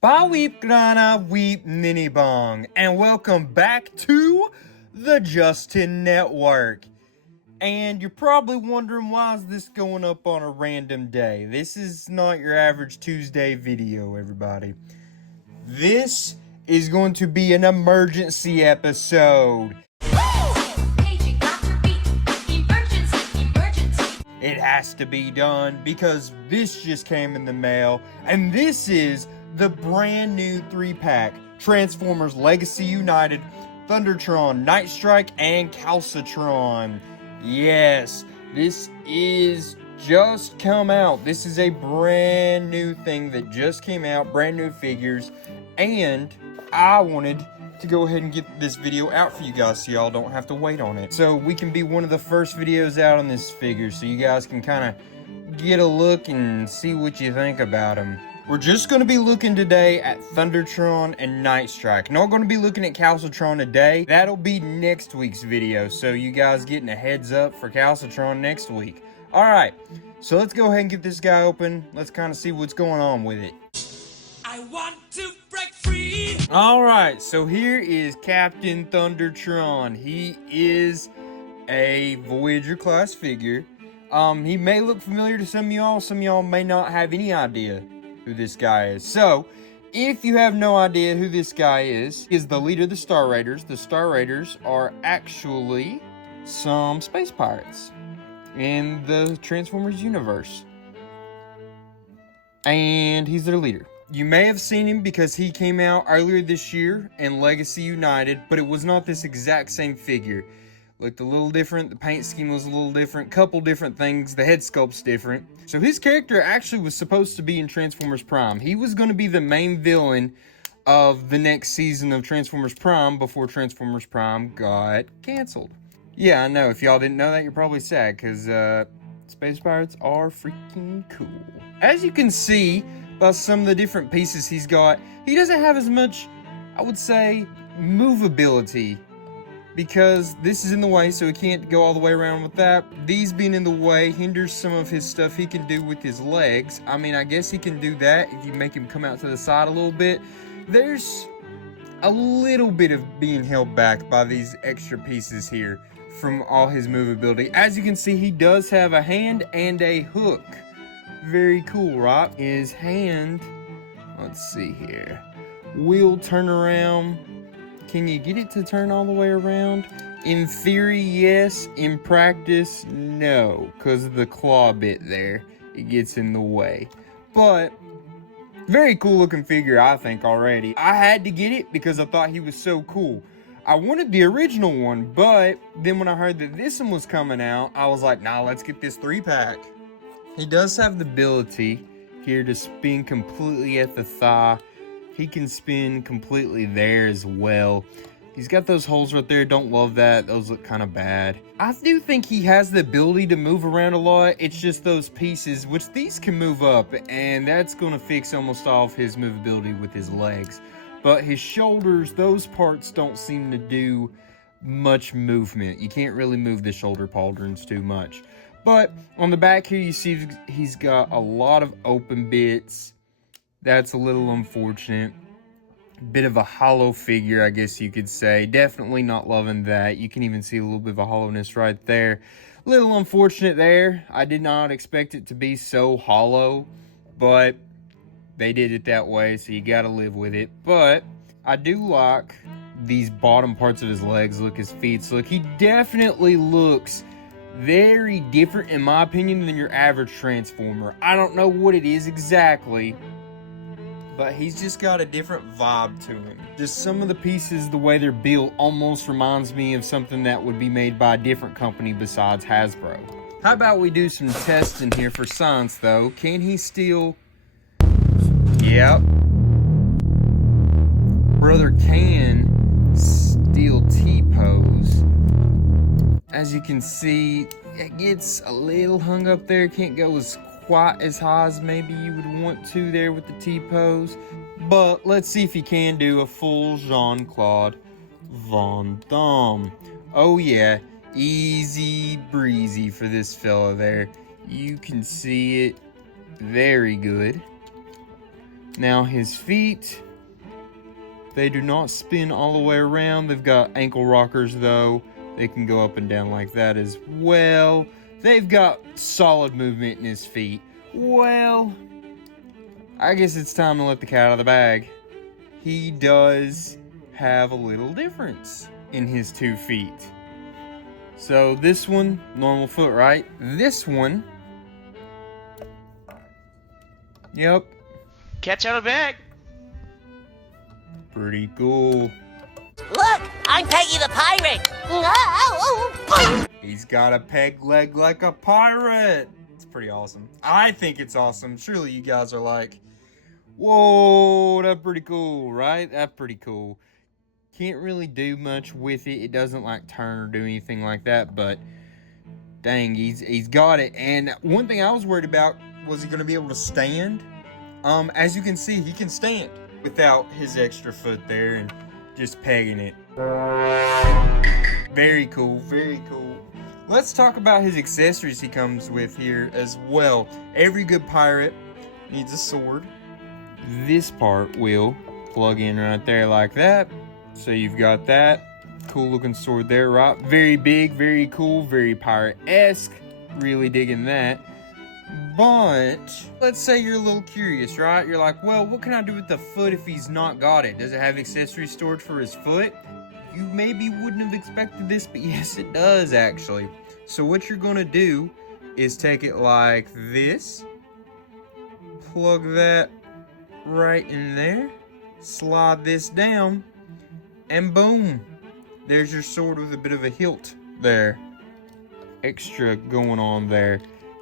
Ba weep grana weep ninny bong, and welcome back to the Justin Network. And you're probably wondering, why is this going up on a random day? This is not your average Tuesday video, everybody. This is going to be an emergency episode. It has to be done because this just came in the mail, and this is the brand new 3-pack Transformers Legacy United Thundertron Nightstrike and Calcitron. Yes, this is just come out. This is a brand new thing that just came out, brand new figures, and I wanted to go ahead and get this video out for you guys so y'all don't have to wait on it. So we can be one of the first videos out on this figure so you guys can kind of get a look and see what you think about them. We're just going to be looking today at Thundertron and Nightstrike. Not going to be looking at Calcitron today. That'll be next week's video, so you guys getting a heads up for Calcitron next week. Alright, so let's go ahead and get this guy open. Let's kind of see what's going on with it. I want to break free. Alright, so here is Captain Thundertron. He is a Voyager class figure. He may look familiar to some of y'all may not have any idea who this guy is. So, if you have no idea who this guy is the leader of the Star Raiders. The Star Raiders are actually some space pirates in the Transformers universe. And he's their leader. You may have seen him because he came out earlier this year in Legacy United, but it was not this exact same figure. Looked a little different, the paint scheme was a little different, couple different things, the head sculpt's different. So his character actually was supposed to be in Transformers Prime. He was going to be the main villain of the next season of Transformers Prime before Transformers Prime got canceled. Yeah, I know, if y'all didn't know that, you're probably sad, because space pirates are freaking cool. As you can see by some of the different pieces he's got, he doesn't have as much, I would say, movability, because this is in the way, so he can't go all the way around with that. These being in the way hinders some of his stuff he can do with his legs. I mean, I guess he can do that if you make him come out to the side a little bit. There's a little bit of being held back by these extra pieces here from all his movability. As you can see, he does have a hand and a hook. Very cool, right? His hand, let's see here, will turn around. Can you get it to turn all the way around? In theory, yes. In practice, no, because of the claw bit there. It gets in the way. But very cool looking figure, I think, already. I had to get it because I thought he was so cool. I wanted the original one, but then when I heard that this one was coming out, I was like, nah, let's get this 3-pack. He does have the ability here to spin completely at the thigh. He can spin completely there as well. He's got those holes right there. Don't love that. Those look kind of bad. I do think he has the ability to move around a lot. It's just those pieces, which these can move up, and that's going to fix almost all of his movability with his legs. But his shoulders, those parts don't seem to do much movement. You can't really move the shoulder pauldrons too much. But on the back here, you see he's got a lot of open bits. That's a little unfortunate. Bit of a hollow figure, I guess you could say. Definitely not loving that. You can even see a little bit of a hollowness right there. Little unfortunate there. I did not expect it to be so hollow, but they did it that way, so you gotta live with it. But I do like these bottom parts of his legs. Look, his feet. Look, he definitely looks very different, in my opinion, than your average Transformer. I don't know what it is exactly, but he's just got a different vibe to him. Just some of the pieces, the way they're built, almost reminds me of something that would be made by a different company besides Hasbro. How about we do some testing here for science, though? Can he still... Yep. Brother can still T-pose. As you can see, it gets a little hung up there. Can't go as quite as high as maybe you would want to there with the T-pose. But let's see if he can do a full Jean-Claude Van Damme. Oh yeah, easy breezy for this fella there. You can see it very good. Now his feet, they do not spin all the way around. They've got ankle rockers though. They can go up and down like that as well. They've got solid movement in his feet. Well, I guess it's time to let the cat out of the bag. He does have a little difference in his 2 feet. So this one, normal foot, right? This one, yep. Catch out of the bag. Pretty cool. Look, I'm Peggy the pirate. He's got a peg leg like a pirate. It's pretty awesome. I think it's awesome. Surely you guys are like, whoa, that's pretty cool, right? That's pretty cool. Can't really do much with it. It doesn't like turn or do anything like that, but dang, he's got it. And one thing I was worried about, was he going to be able to stand? As you can see, he can stand without his extra foot there and just pegging it. Very cool, very cool. Let's talk about his accessories he comes with here as well. Every good pirate needs a sword. This part will plug in right there like that. So you've got that cool looking sword there, right? Very big, very cool, very pirate-esque. Really digging that. But let's say you're a little curious, right? You're like, well, what can I do with the foot if he's not got it? Does it have accessories stored for his foot? You maybe wouldn't have expected this, but yes, it does actually. So what you're gonna do is take it like this, plug that right in there, slide this down, and boom, there's your sword with a bit of a hilt there. Extra going on there.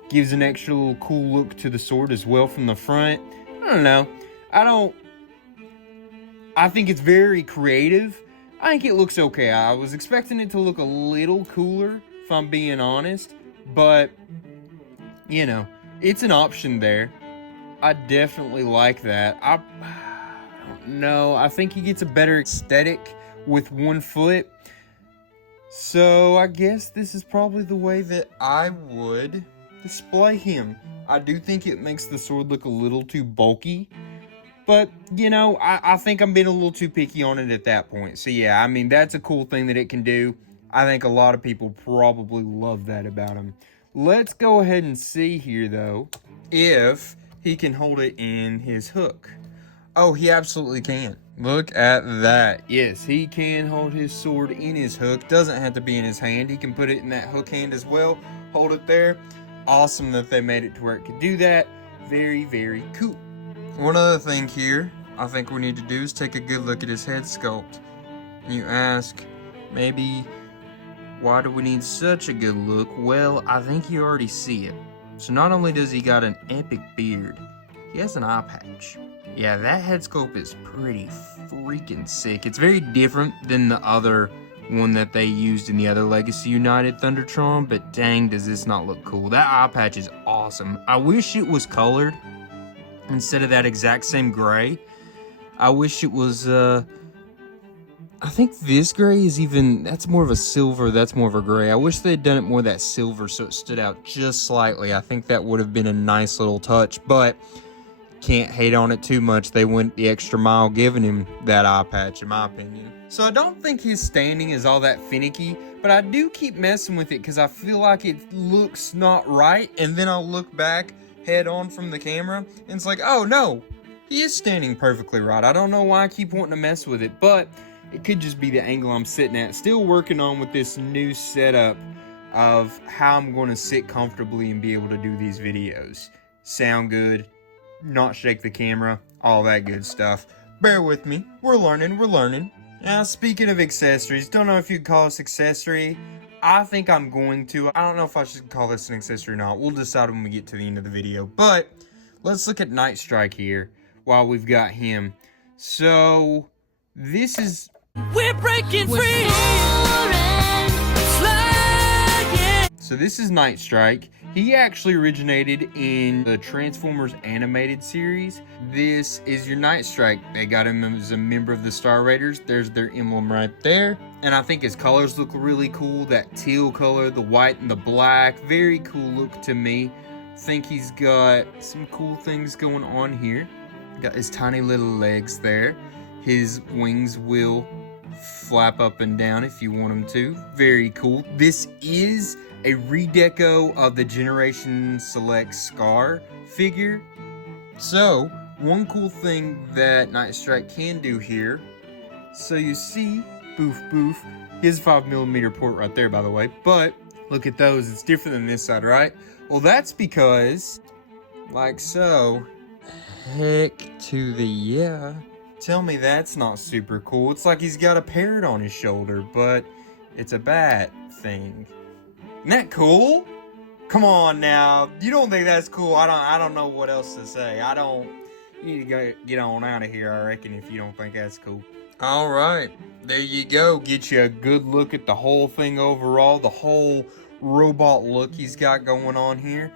Gives an extra little cool look to the sword as well from the front. I don't know. I think it's very creative. I think it looks okay. I was expecting it to look a little cooler, if I'm being honest. But, you know, it's an option there. I definitely like that. I don't know. I think he gets a better aesthetic with 1 foot. So, I guess this is probably the way that I would display him. I do think it makes the sword look a little too bulky, but you know, I think I'm being a little too picky on it at that point. So yeah, I mean, that's a cool thing that it can do. I think a lot of people probably love that about him. Let's go ahead and see here though if he can hold it in his hook. Oh, he absolutely can. Look at that. Yes, he can hold his sword in his hook. Doesn't have to be in his hand. He can put it in that hook hand as well. Hold it there. Awesome that they made it to where it could do that. Very, very cool. One other thing here I think we need to do is take a good look at his head sculpt. You ask, maybe, why do we need such a good look? Well, I think you already see it. So not only does he got an epic beard, he has an eye patch. Yeah, that head sculpt is pretty freaking sick. It's very different than the other one that they used in the other Legacy United Thundertron, but dang, does this not look cool. That eye patch is awesome. I wish it was colored instead of that exact same gray. I wish it was, I think this gray is even, that's more of a silver, that's more of a gray. I wish they'd done it more that silver so it stood out just slightly. I think that would have been a nice little touch, but can't hate on it too much. They went the extra mile giving him that eye patch, in my opinion. So I don't think his standing is all that finicky, but I do keep messing with it because I feel like it looks not right, and then I'll look back head on from the camera, and it's like, oh no, he is standing perfectly right. I don't know why I keep wanting to mess with it, but it could just be the angle I'm sitting at. Still working on with this new setup of how I'm going to sit comfortably and be able to do these videos. Sound good, not shake the camera, all that good stuff. Bear with me, we're learning. Now, speaking of accessories, don't know if you'd call this accessory. I think I'm going to. I don't know if I should call this an accessory or not. We'll decide when we get to the end of the video. But let's look at Nightstrike here while we've got him. So this is... We're breaking free. So this is Nightstrike. He actually originated in the Transformers animated series. This is your Nightstrike. They got him as a member of the Star Raiders. There's their emblem right there. And I think his colors look really cool. That teal color, the white and the black. Very cool look to me. Think he's got some cool things going on here. Got his tiny little legs there. His wings will flap up and down if you want them to. Very cool. This is a redeco of the Generation Select Scar figure. So, one cool thing that Nightstrike can do here, so you see, boof boof, his 5mm port right there, by the way, but look at those, it's different than this side, right? Well, that's because, like so, heck to the yeah. Tell me that's not super cool. It's like he's got a parrot on his shoulder, but it's a bat thing. Isn't that cool? Come on now. You don't think that's cool? I don't know what else to say. You need to get on out of here, I reckon, if you don't think that's cool. Alright, there you go. Get you a good look at the whole thing overall. The whole robot look he's got going on here.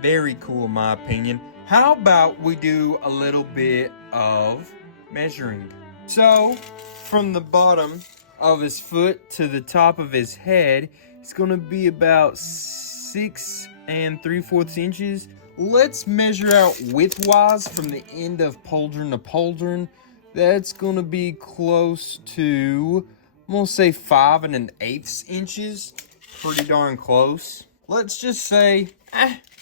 Very cool in my opinion. How about we do a little bit of measuring? So, from the bottom of his foot to the top of his head, it's going to be about 6 3/4 inches. Let's measure out width-wise from the end of pauldron to pauldron. That's going to be close to, I'm going to say 5 1/8 inches. Pretty darn close. Let's just say,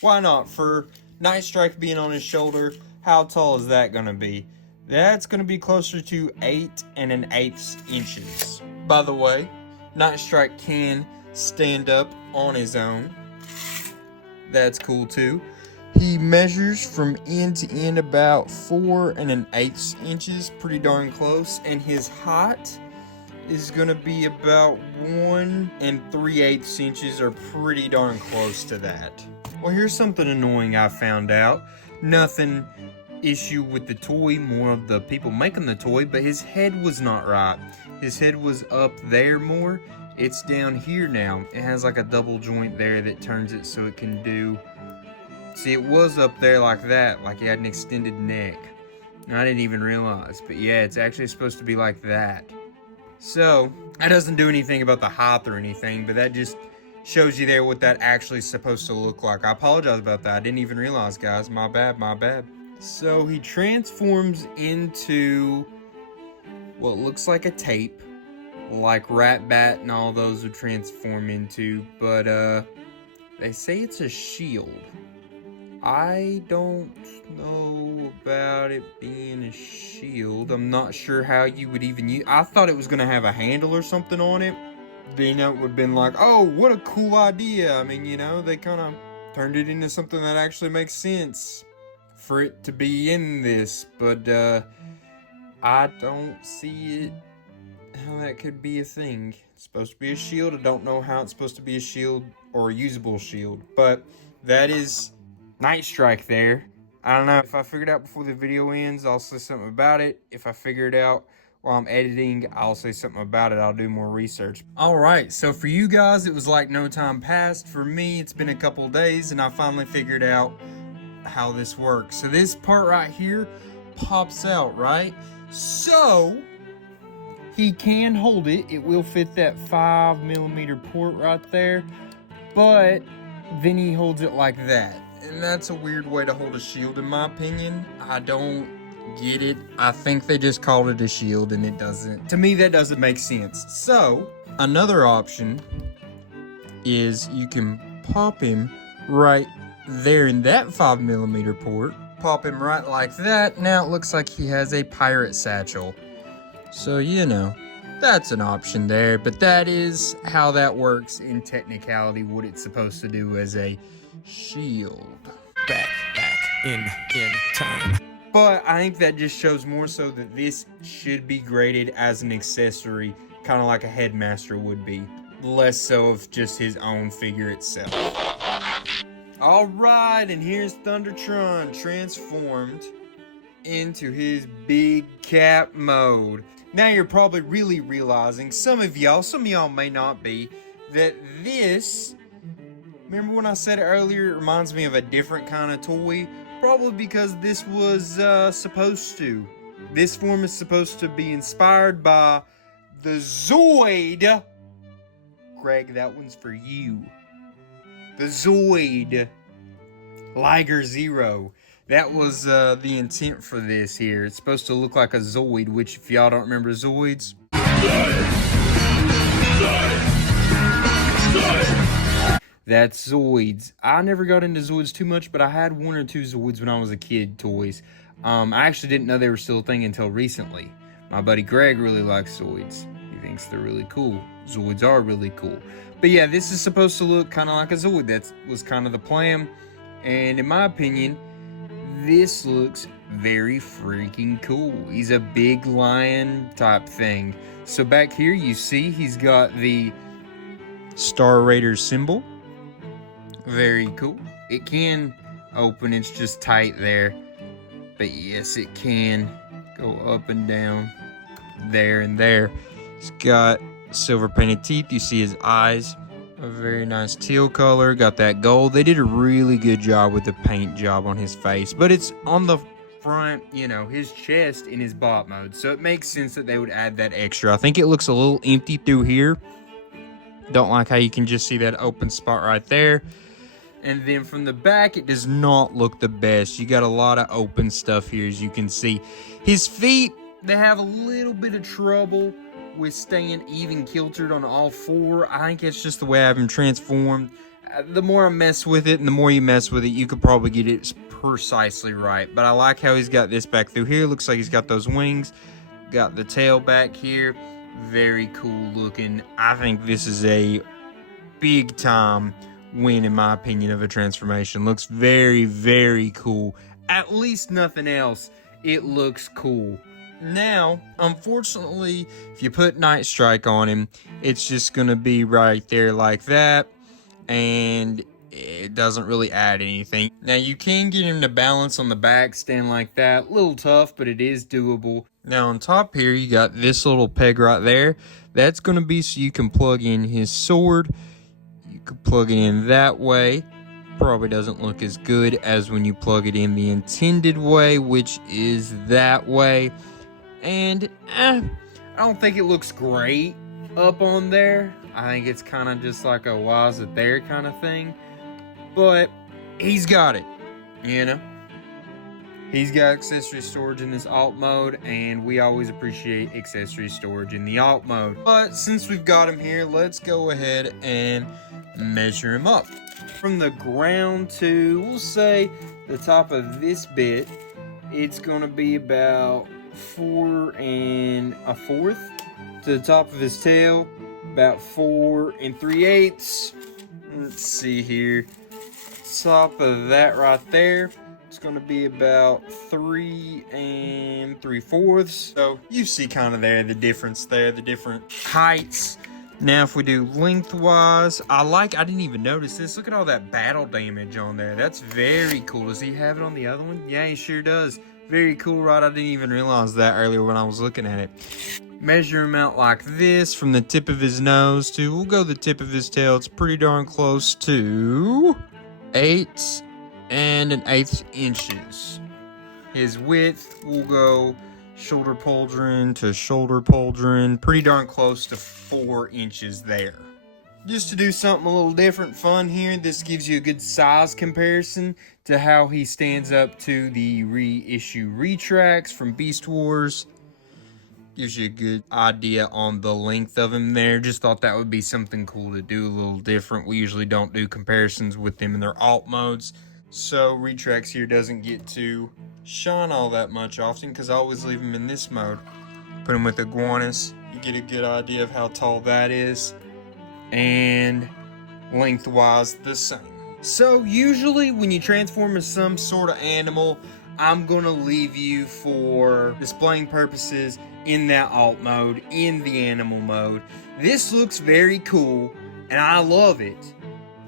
why not? For Nightstrike being on his shoulder, how tall is that going to be? That's going to be closer to 8 1/8 inches. By the way, Nightstrike can stand up on his own. That's cool too. He measures from end to end about 4 1/8 inches, pretty darn close, and his height is gonna be about 1 3/8 inches, or pretty darn close to that. Well, here's something annoying I found out. Nothing issue with the toy, more of the people making the toy, but his head was not right. His head was up there more. It's down here now. It has like a double joint there that turns it so it can do... See, it was up there like that, like he had an extended neck. I didn't even realize, but yeah, it's actually supposed to be like that. So, that doesn't do anything about the height or anything, but that just shows you there what that actually is supposed to look like. I apologize about that. I didn't even realize, guys. My bad, my bad. So, he transforms into what looks like a tape, like Ratbat and all those would transform into, but they say it's a shield. I don't know about it being a shield. I'm not sure how you would even use. I thought it was gonna have a handle or something on it. Then it would have been like, oh, what a cool idea. I mean, you know, they kind of turned it into something that actually makes sense for it to be in this, but I don't see it how that could be a thing. It's supposed to be a shield. I don't know how it's supposed to be a shield or a usable shield, but that is Nightstrike there. I don't know. If I figure it out before the video ends, I'll say something about it. If I figure it out while I'm editing, I'll say something about it. I'll do more research. Alright, so for you guys, it was like no time passed. For me, it's been a couple of days, and I finally figured out how this works. So this part right here pops out, right? So he can hold it. It will fit that 5mm port right there, but then he holds it like that. And that's a weird way to hold a shield, in my opinion. I don't get it. I think they just called it a shield, and it doesn't. To me, that doesn't make sense. So, another option is you can pop him right there in that 5mm port. Pop him right like that. Now it looks like he has a pirate satchel. So, you know, that's an option there. But that is how that works in technicality, what it's supposed to do as a shield. Back in time. But I think that just shows more so that this should be graded as an accessory, kind of like a headmaster would be. Less so of just his own figure itself. Alright, and here's Thundertron transformed into his big cap mode. Now you're probably really realizing, some of y'all may not be, that this... Remember when I said it earlier, it reminds me of a different kind of toy? Probably because this was supposed to. This form is supposed to be inspired by the Zoid. Greg, that one's for you. The Zoid Liger Zero. That was the intent for this here. It's supposed to look like a Zoid, which if y'all don't remember Zoids, that's Zoids. I never got into Zoids too much, but I had 1 or 2 Zoids when I was a kid, toys. I actually didn't know they were still a thing until recently. My buddy Greg really likes Zoids. He thinks they're really cool. Zoids are really cool. But yeah, this is supposed to look kind of like a Zoid. That was kind of the plan. And in my opinion, this looks very freaking cool. He's a big lion type thing. So back here you see he's got the Star Raider symbol. Very cool. It can open, it's just tight there. But yes, it can go up and down there and there. He's got silver painted teeth. You see his eyes. A very nice teal color. Got that gold. They did a really good job with the paint job on his face. But it's on the front, you know, his chest in his bot mode. So it makes sense that they would add that extra. I think it looks a little empty through here. Don't like how you can just see that open spot right there. And then from the back, it does not look the best. You got a lot of open stuff here, as you can see. His feet, they have a little bit of trouble with staying even kiltered on all 4. I think it's just the way I have him transformed. The more I mess with it and the more you mess with it, you could probably get it precisely right. But I like how he's got this back through here. Looks like he's got those wings. Got the tail back here. Very cool looking. I think this is a big time win, in my opinion, of a transformation. Looks very, very cool. At least nothing else, it looks cool. Now, unfortunately, if you put Nightstrike on him, it's just going to be right there like that, and it doesn't really add anything. Now, you can get him to balance on the back, stand like that. A little tough, but it is doable. Now, on top here, you got this little peg right there. That's going to be so you can plug in his sword. You could plug it in that way. Probably doesn't look as good as when you plug it in the intended way, which is that way. And I don't think it looks great up on there. I think it's kind of just like a why is it there kind of thing. But he's got it, you know. He's got accessory storage in this alt mode, and we always appreciate accessory storage in the alt mode. But since we've got him here, let's go ahead and measure him up. From the ground to, we'll say, the top of this bit, it's going to be about 4 1/4. To the top of his tail, about 4 3/8. Let's see here. Top of that right there, it's going to be about 3 3/4. So you see kind of there the difference there, the different heights. Now if we do lengthwise, I didn't even notice this. Look at all that battle damage on there. That's very cool. Does he have it on the other one? Yeah, he sure does. Very cool, right? I didn't even realize that earlier when I was looking at it. Measure him out like this from the tip of his nose to, we'll go the tip of his tail. It's pretty darn close to 8 1/8 inches. His width will go shoulder pauldron to shoulder pauldron, pretty darn close to 4 inches there. Just to do something a little different, fun here, this gives you a good size comparison to how he stands up to the reissue Retracts from Beast Wars. Gives you a good idea on the length of him there. Just thought that would be something cool to do, a little different. We usually don't do comparisons with them in their alt modes, so Retracts here doesn't get to shine all that much often because I always leave them in this mode. Put them with Iguanus, you get a good idea of how tall that is, and lengthwise the same. So usually when you transform as some sort of animal, I'm going to leave you for displaying purposes in that alt mode, in the animal mode. This looks very cool and I love it,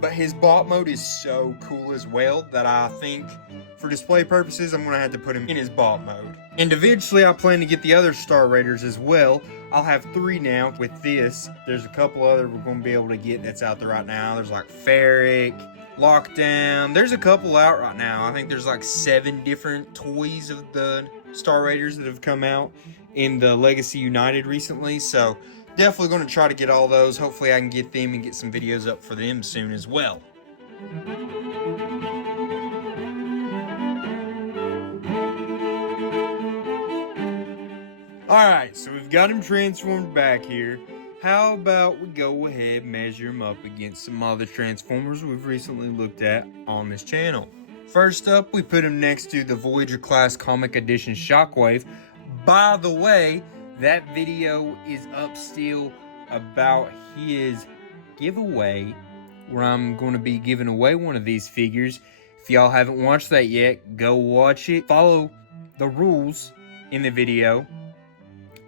but his bot mode is so cool as well that I think for display purposes I'm going to have to put him in his bot mode. And eventually I plan to get the other Star Raiders as well. I'll have 3 now with this. There's a couple other we're going to be able to get that's out there right now. There's like Ferric, Lockdown. There's a couple out right now. I think there's like 7 different toys of the Star Raiders that have come out in the Legacy United recently. So definitely going to try to get all those. Hopefully I can get them and get some videos up for them soon as well. Alright, so we've got him transformed back here. How about we go ahead and measure him up against some other Transformers we've recently looked at on this channel. First up, we put him next to the Voyager Class Comic Edition Shockwave. By the way, that video is up still about his giveaway, where I'm going to be giving away one of these figures. If y'all haven't watched that yet, go watch it. Follow the rules in the video,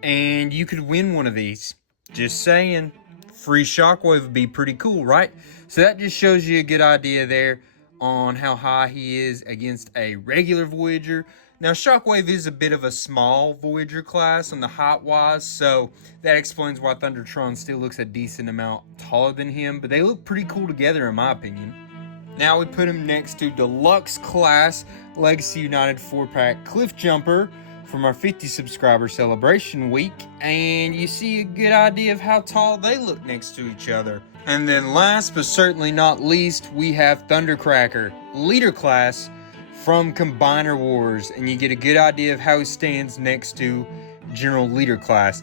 and you could win one of these. Just saying, free Shockwave would be pretty cool, right? So that just shows you a good idea there on how high he is against a regular Voyager. Now, Shockwave is a bit of a small Voyager class on the height-wise, so that explains why Thundertron still looks a decent amount taller than him, but they look pretty cool together in my opinion. Now we put him next to Deluxe Class Legacy United 4-pack Cliff Jumper from our 50 subscriber celebration week, and you see a good idea of how tall they look next to each other. And then last but certainly not least, we have Thundercracker Leader Class from Combiner Wars, and you get a good idea of how he stands next to General Leader Class.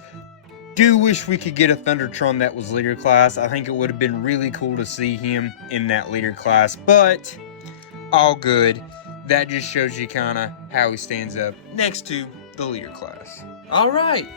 Do wish we could get a Thundertron that was Leader Class. I think it would have been really cool to see him in that Leader Class, but all good. That just shows you kind of how he stands up next to the Leader Class. Alright,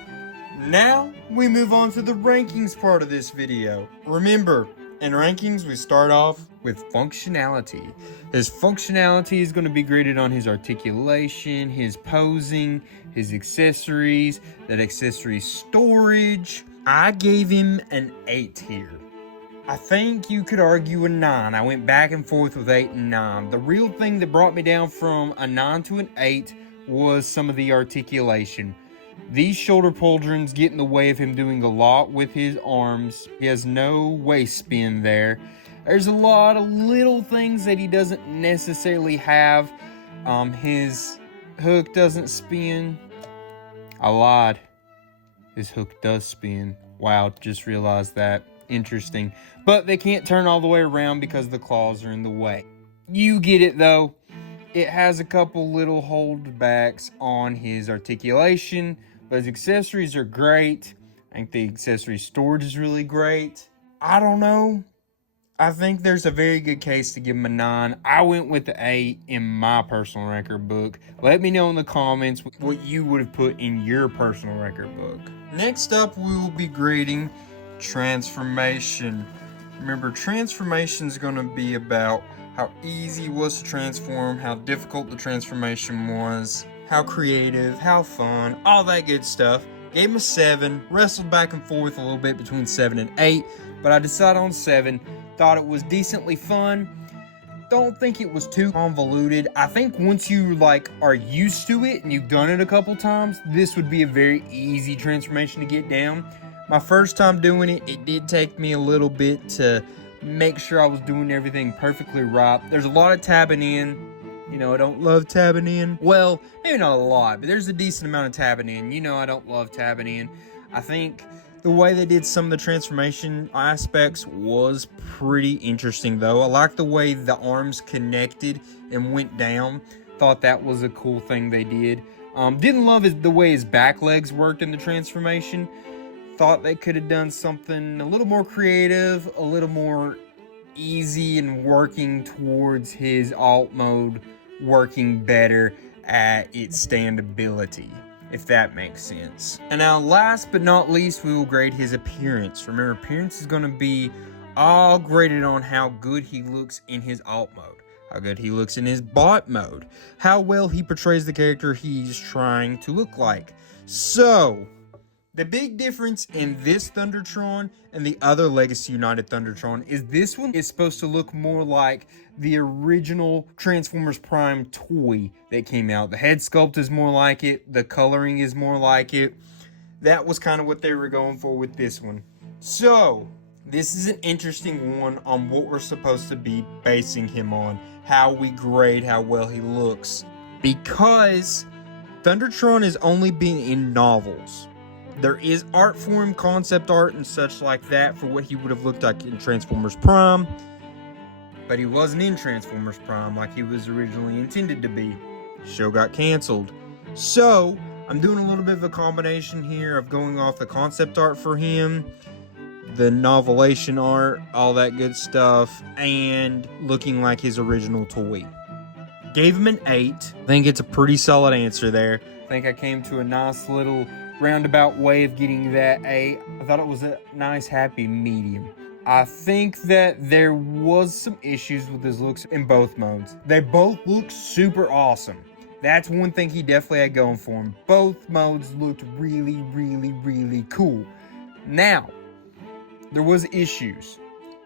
now we move on to the rankings part of this video. Remember, in rankings we start off with functionality. His functionality is going to be graded on his articulation, his posing, his accessories, that accessory storage. I gave him an 8 here. I think you could argue a 9. I went back and forth with 8 and 9. The real thing that brought me down from a 9 to an 8 was some of the articulation. These shoulder pauldrons get in the way of him doing a lot with his arms. He has no waist spin there. There's a lot of little things that he doesn't necessarily have. His hook doesn't spin. I lied. His hook does spin. Wow, just realized that. Interesting. But they can't turn all the way around because the claws are in the way. You get it though. It has a couple little holdbacks on his articulation, but his accessories are great. I think the accessory storage is really great. I don't know. I think there's a very good case to give him a 9. I went with the 8 in my personal record book. Let me know in the comments what you would have put in your personal record book. Next up, we will be grading transformation. Remember, transformation is going to be about how easy it was to transform, how difficult the transformation was, how creative, how fun, all that good stuff. Gave him a 7, wrestled back and forth a little bit between 7 and 8, but I decided on 7. Thought it was decently fun. Don't think it was too convoluted. I think once you are used to it and you've done it a couple times, this would be a very easy transformation to get down. My first time doing it, it did take me a little bit to make sure I was doing everything perfectly right. There's a lot of tabbing in. You know, I don't love tabbing in. Well, maybe not a lot, but there's a decent amount of tabbing in. You know, I don't love tabbing in. I think the way they did some of the transformation aspects was pretty interesting, though. I like the way the arms connected and went down. Thought that was a cool thing they did. Didn't love the way his back legs worked in the transformation. Thought they could have done something a little more creative, a little more easy, and working towards his alt mode working better at its standability, if that makes sense. And now last but not least, we will grade his appearance. Remember, appearance is going to be all graded on how good he looks in his alt mode, how good he looks in his bot mode, how well he portrays the character he's trying to look like. So the big difference in this Thundertron and the other Legacy United Thundertron is this one is supposed to look more like the original Transformers Prime toy that came out. The head sculpt is more like it. The coloring is more like it. That was kind of what they were going for with this one. So this is an interesting one on what we're supposed to be basing him on. How we grade how well he looks. Because Thundertron is only been in novels. There is art for him, concept art and such like that for what he would have looked like in Transformers Prime. But he wasn't in Transformers Prime like he was originally intended to be. Show got canceled. So, I'm doing a little bit of a combination here of going off the concept art for him, the novelation art, all that good stuff, and looking like his original toy. Gave him an 8. I think it's a pretty solid answer there. I think I came to a nice little roundabout way of getting that 8. I thought it was a nice happy medium. I think that there was some issues with his looks in both modes. They both look super awesome. That's one thing he definitely had going for him. Both modes looked really, really, really cool. Now, there was issues.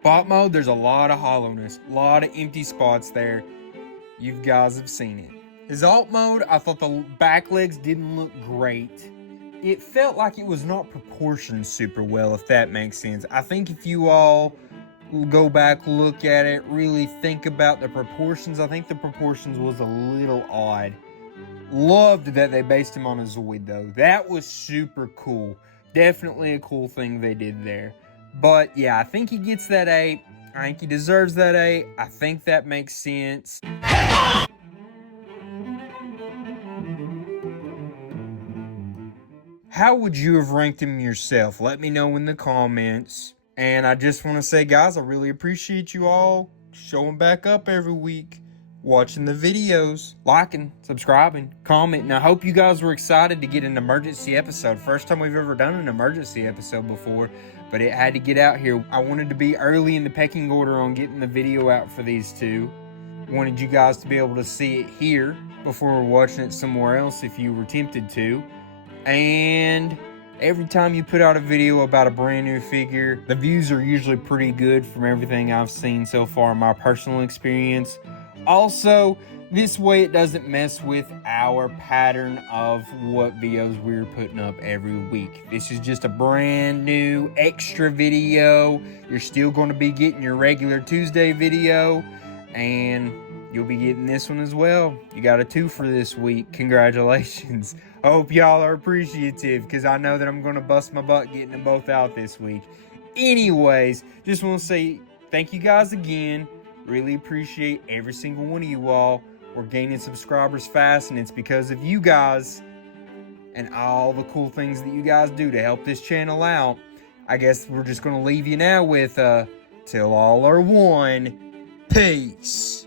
Bot mode, there's a lot of hollowness, a lot of empty spots there. You guys have seen it. His alt mode, I thought the back legs didn't look great. It felt like it was not proportioned super well, if that makes sense. I think if you all go back, look at it, really think about the proportions, I think the proportions was a little odd. Loved that they based him on a Zoid though. That was super cool. Definitely a cool thing they did there. But yeah, I think he gets that 8. I think he deserves that 8. I think that makes sense. How would you have ranked him yourself? Let me know in the comments. And I just want to say, guys, I really appreciate you all showing back up every week, watching the videos, liking, subscribing, commenting. I hope you guys were excited to get an emergency episode. First time we've ever done an emergency episode before, but it had to get out here. I wanted to be early in the pecking order on getting the video out for these two. Wanted you guys to be able to see it here before we're watching it somewhere else if you were tempted to. And every time you put out a video about a brand new figure, the views are usually pretty good from everything I've seen so far in my personal experience. Also, this way it doesn't mess with our pattern of what videos we're putting up every week. This is just a brand new extra video. You're still going to be getting your regular Tuesday video, and you'll be getting this one as well. You got a 2 for this week. Congratulations. I hope y'all are appreciative, because I know that I'm going to bust my butt getting them both out this week. Anyways, just want to say thank you guys again. Really appreciate every single one of you all. We're gaining subscribers fast, and it's because of you guys and all the cool things that you guys do to help this channel out. I guess we're just going to leave you now with till all are one. Peace.